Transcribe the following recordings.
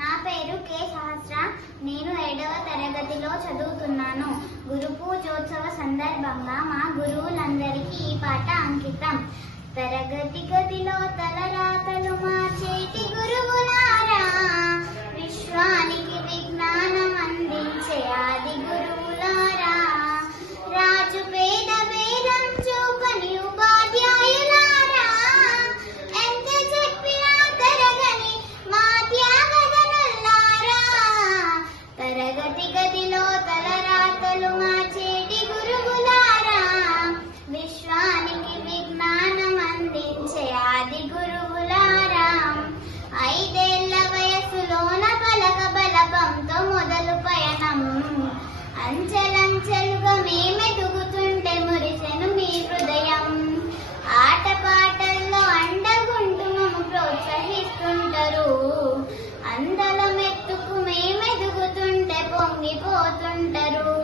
నా పేరు కె సహస్ర. నేను 7వ తరగతిలో చదువుతున్నాను. గురు పూజోత్సవ సందర్భంగా మా గురువులందరికీ ఈ పాట అంకితం. తరగతి గదిలో తలరాతలు మార్చేటి గురువులారా, విశ్వానికి విజ్ఞానం అందించే ఆది గురువులారా, రాజు పేద భేదం చూపని ఉపాధ్యాయులారా, ఎంత చెప్పినా తరగని మా త్యాగదనులారా, తరగతి గదిలో తలరాతలు మార్చేటి గురువులారా, విశ్వానికి విజ్ఞానం అందించే ఆది గురువులారా, 5 ఏళ్ల వయసులోన పలక బలపంతో మొదలు పయనం, అంచెలంచెలుగా మేమెదుగుతుంటే మురిసెను మీ హృదయం, ఆటపాటల్లో అండగుంటూ మమ్ము ప్రోత్సహిస్తుంటారు, అందలం ఎత్తుకు మేమెదుగుతుంటే పొంగిపోతుంటారు,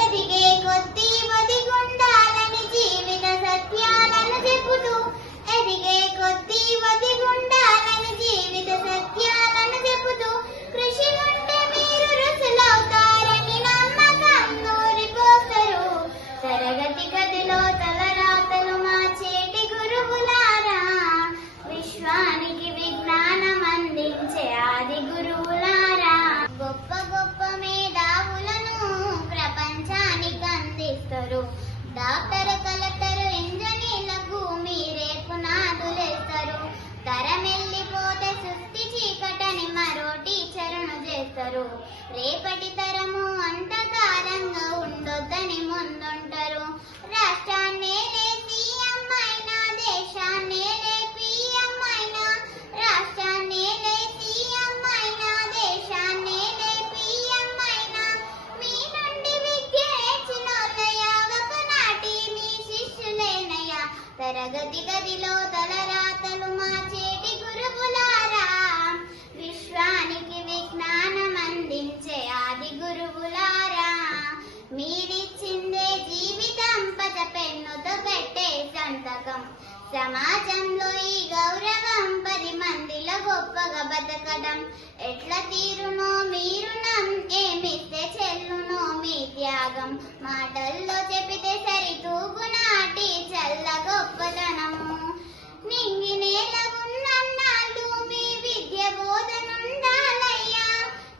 ఎదిగే కొద్దీ ఒదిగుండాలని జీవిత సత్యాలను చెబుతూ, ఎదిగే కొద్దీ ఒదిగుండాలని జీవిత సత్యాలను చెబుతూ, కృషి ఉంటే మీరు రుసులవుతారని నమ్మకం నూరిపోతారు, తరగతి గదిలో తలరాతలు మార్చేటి గురువులారా, విశ్వానికి విజ్ఞానం అందించే ఆది గురువులారా, గొప్ప గొప్ప మేధావులను ప్రపంచానికి అందిస్తారు, డాక్టర్ కలెక్టర్ ఇంజనీర్లకు మీరే పునాదులేస్తారు, తరమెల్లిపోతే సుస్థి చీకటని మరో టీచరును చేస్తారు, రేపటి తరము అంతకాలంగా ఉండొద్దని ముందుంటారు, రాష్ట్రాన్నే లేపి అమ్మైనా, దేశాన్నే లేపి అమ్మైనా, రాష్ట్రాన్నే లేపి అమ్మైనా, దేశాన్నే లేపి అమ్మైనా, మీ నుండి విద్య నేర్చినోళ్ళయ్యా, ఒకనాటి మీ శిష్యులేనయ్యా, తరగతి గదిలో తలరాతలు మార్చేటి గురువులారా, విశ్వానికి విజ్ఞానం అందించే ఆది గురువులారా, మీరిచ్చిందే జీవితం పద పెన్నుతో పెట్టే సంతకం, సమాజంలో ఈ గౌరవం 10 మందిలో గొప్పగా బతకడం, ఎట్లా తీరునో మీరుణం, ఏమిస్తే చెల్లునో మీ త్యాగం, మాటల్లో చెప్పితే సరితూగునాటి చల్ల గొప్పతనము, నింగి నేల ఉన్నన్నాళ్ళు మీ విద్య బోధనుండాలయ్యా,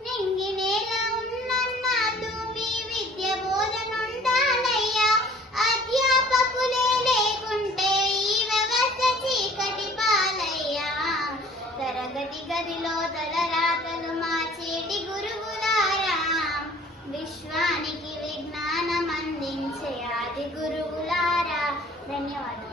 నింగి నేల ఉన్నన్నాళ్ళు మీ విద్య బోధనుండాలయ్యా, అధ్యాపకులే లేకుంటే ఈ వ్యవస్థ చీకటి పాలయ్యా, తరగతి గదిలో తలరాతలు మార్చేటి గురువులారా, విశ్వానికి విజ్ఞానం అందించే ఆది గురువులారా. ధన్యవాదాలు.